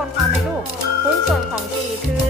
บนความไหมลูกหุ้นส่วนของ4คือ